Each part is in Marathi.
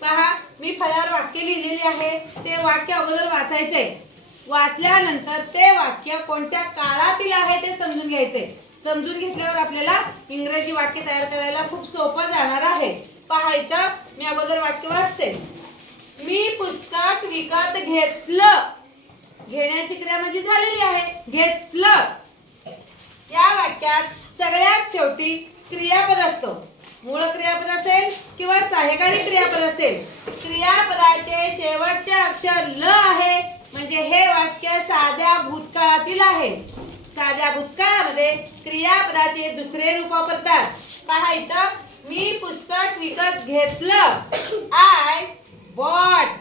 पहा मी फळ्यावर वाक्य लिहिलेले आहे. ते वाक्य अगोदर वाचायचे. वाचल्यानंतर ते वाक्य कोणत्या काळातील आहे ते समजून घ्यायचे. समजून घेतल्यावर आपल्याला इंग्रजी वाक्य तयार करायला खूप सोपं जाणार आहे. पहा इथं मी अगोदर वाक्य वाचते. मी पुस्तक विकत घेतलं. घेण्याची क्रिया माझी झालेली आहे. घेतलं. या वाक्यात सगळ्यात शेवटी क्रियापद असतो. मूळ क्रियापद असेल किंवा सहाय्यकारी क्रियापद असेल क्रियापदाचे शेवटचे अक्षर ल आहे. म्हणजे हे वाक्य साध्या भूतकाळातील आहे. साध्या भूतकाळामध्ये क्रियापदाचे दुसरे रूप वापरतात. पहा इथं मी पुस्तक विकत घेतलं. I bought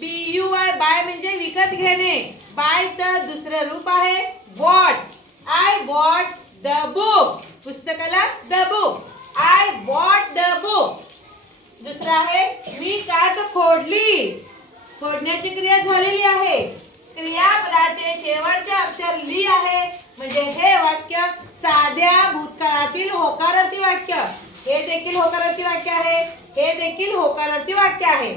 B U Y buy म्हणजे विकत घेणे. बायचं दुसरं रूप आहे. Bought I bought the book पुस्तकाला the book I bought the book दुसरं आहे मी काच फोडली. फोडण्याची क्रिया झालेली आहे. क्रियापदाचे शेवटचे अक्षर ली आहे. म्हणजे हे वाक्य साध्या भूतकाळातील होकारार्थी वाक्य. हे देखील होकारार्थी वाक्य आहे. हे देखील होकारार्थी वाक्य आहे.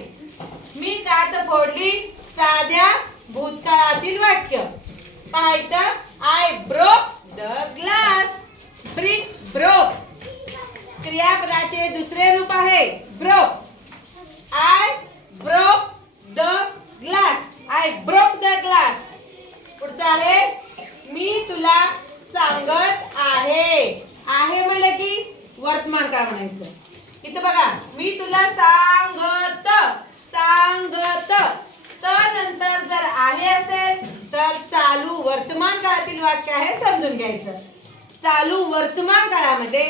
मी काच फोडली साध्या भूतकाळातील वाक्य. पाहायचं I broke the glass break broke क्रियापदाचे दुसरे रूप आहे. Broke I broke the glass I broke the glass पुढचं आहे मी तुला सांगत आहे. आहे म्हणलं की वर्तमान काळ म्हणायचं? इथं बघा मी तुला सांगत सांगत. तर नंतर जर आहे असेल तर चालू वर्तमान काळातील वाक्य आहे समजून घ्यायचं. चालू वर्तमान काळामध्ये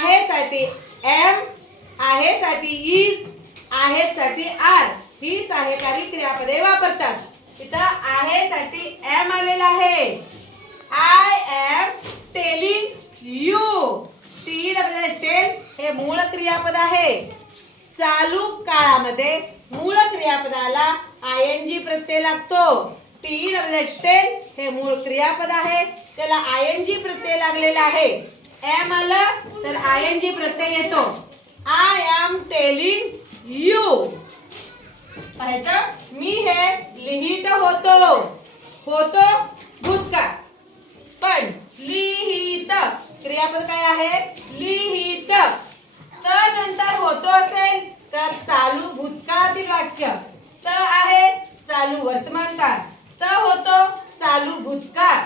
आहे साठी एम आहे साठी इज आहे साठी आर ही सहाय्यकारी क्रियापदे वापरतात. इथं आहे साठी एम आलेला आहे. I am telling you T double tell हे मूळ क्रियापद आहे. चालू काळामध्ये मूळ क्रियापदाला आय एन जी प्रत्यय लागतो. टी डबल टेल हे मूळ क्रियापद आहे. त्याला आय एन जी प्रत्यय लागलेला आहे. एम आलं तर आय एन जी प्रत्यय येतो. आय एम टेलिंग यू पाहायचं? मी हे लिहित होतो. होतो भूतकाळ. पण लिहित क्रियापद काय आहे? लिहित. त नंतर होतो असेल तर चालू भूतकाळातील वाक्य. त आहे चालू वर्तमान काळ त होतो चालू भूतकाळ.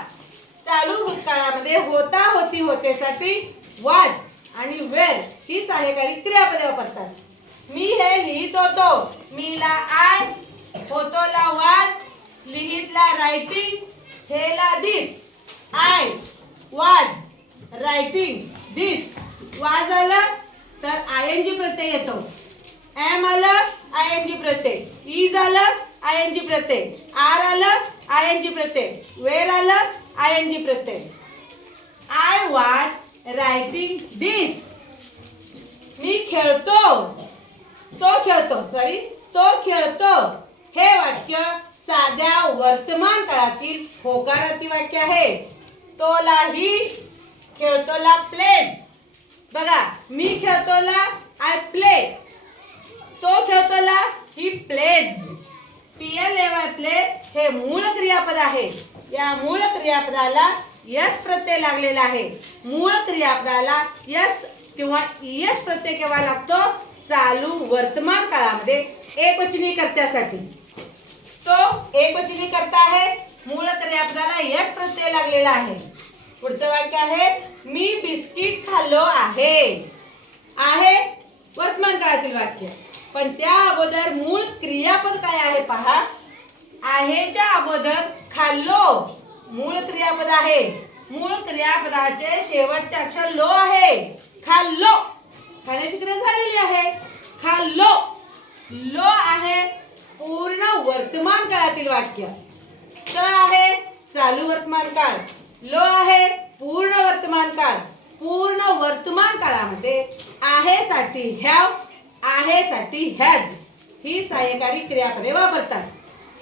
चालू भूतकाळामध्ये होता होती होतेसाठी वाज आणि वेळ ही सहाय्यकारी क्रियापदे वापरतात. मी हे लिहित होतो. मीला आय होतोला वाज लिहितला रायटिंग हेला दिस. आय वाज रायटिंग दिस. वाज आलं तर आय एन जी प्रत्यय येतो. एम आलं I N G Pratyaya. E झालं I N G Pratyaya. R आलं आय एन जी प्रत्यय. वेर आलं आय एन जी प्रत्यय. आय वाज रायटिंग दिस मी खेळतो. तो खेळतो सॉरी तो खेळतो. हे वाक्य साध्या वर्तमान काळातील होकारार्थी वाक्य आहे. तोलाही खेळतोला प्लेज बघा मी खेळतोला आय प्ले तो खेळतोला ही प्लेज पी आपले प्ले हे मूळ क्रियापद आहे. या मूळ क्रियापदाला यस प्रत्यय लागलेला आहे. मूळ क्रियापदाला यस किंवा यस प्रत्यय केव्हा लागतो? चालू वर्तमान काळामध्ये एकवचनी कर्त्यासाठी तो एकवचनी करता आहे. मूळ क्रियापदाला यस प्रत्यय लागलेला आहे. पुढचं वाक्य आहे मी बिस्किट खाल्लो आहे. आहे वर्तमान काळातील वाक्य. पण त्या अगोदर मूळ क्रियापद काय आहे पहा? आहेच्या अगोदर खाल्लो. मूळ क्रियापद आहे. मूळ क्रियापदाचे शेवटचे अक्षर लो आहे. खाल्लो. खाण्याची क्रिया झालेली आहे. खाल्लो. लो आहे पूर्ण वर्तमान काळातील वाक्य. त आहे चालू वर्तमान काळ. लो आहे पूर्ण वर्तमान काळ. पूर्ण वर्तमान काळामध्ये आहे साठी ह्या आहे साठी हॅज ही सहाय्यकारी क्रियापदे वापरतात.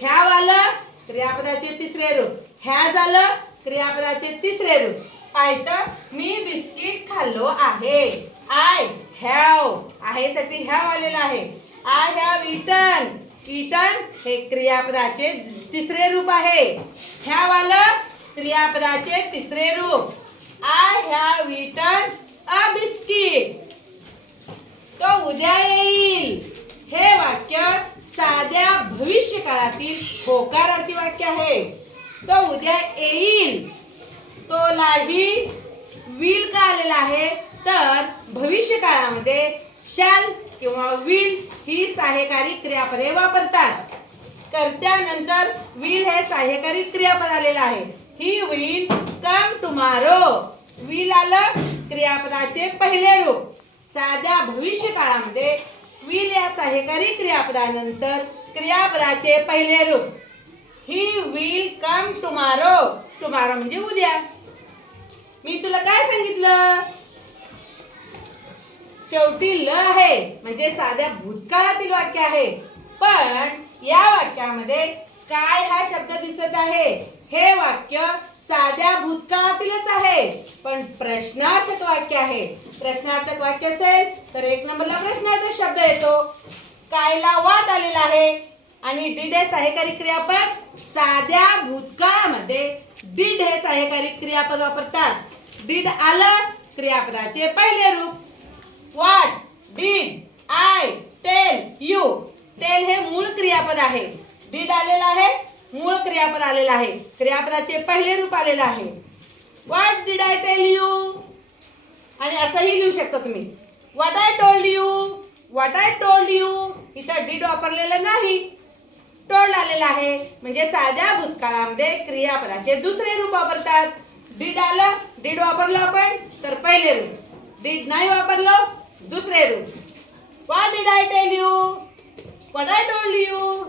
हॅव आलं क्रियापदाचे तिसरे रूप. हॅज आलं क्रियापदाचे तिसरे रूप. पाहिजे मी बिस्किट खाल्लो आहे. आय हॅव आहे साठी हॅव आलेलं आहे. आय हॅव इटन इटन हे क्रियापदाचे तिसरे रूप आहे. ह्या वालं क्रियापदाचे तिसरे रूप. I have eaten a biscuit तो उद्या येईल. हे वाक्य साध्या भविष्य काळातील होकारार्थी वाक्य आहे. तो उद्या येईल. तो लाही विल का आलेला आहे? तर भविष्य काळामध्ये शाल किंवा विल ही सहाय्यकारी क्रियापदे वापरतात. कर्त्यानंतर विल हे सहाय्यकारी क्रियापद आलेलं आहे. He will come tomorrow. Will आलं क्रियापदाचे पहिले रूप. साध्या भविष्य काळामध्ये विल या सहाय्यकारी क्रियापदानंतर क्रियापदाचे पहिले रूप. He will come tomorrow tomorrow म्हणजे उद्या. मी तुला काय सांगितलं? शेवटी ल आहे. म्हणजे साध्या भूतकाळातील वाक्य आहे. पण या वाक्यामध्ये काय हा शब्द दिसत आहे? हे वाक्य साध्या भूतकाळातीलच आहे. पण प्रश्नार्थक वाक्य आहे. प्रश्नार्थक वाक्य असेल तर एक नंबरला प्रश्नार्थक शब्द येतो. कायला वाट आलेला आहे. आणि डिड हे सहाय्यकारी क्रियापद साध्या भूतकाळामध्ये डिड हे सहाय्यकारी क्रियापद वापरतात. डिड आलं क्रियापदाचे पहिले रूप. What did I tell you. Tell हे मूळ क्रियापद आहे. डीड आलेलं आहे मूळ क्रियापद आलेलं आहे. क्रियापदाचे पहिले रूप आलेलं आहे. वाट डीड आय टेल यू आणि असंही लिहू शकता तुम्ही. What I told you what I told you इथं डीड वापरलेलं नाही. टोल्ड आलेलं आहे. म्हणजे साध्या भूतकाळामध्ये क्रियापदाचे दुसरे रूप वापरतात. डीड आलं डीड वापरलं आपण तर पहिले रूप. डीड नाही वापरलं दुसरे रूप. What did I tell you what I told you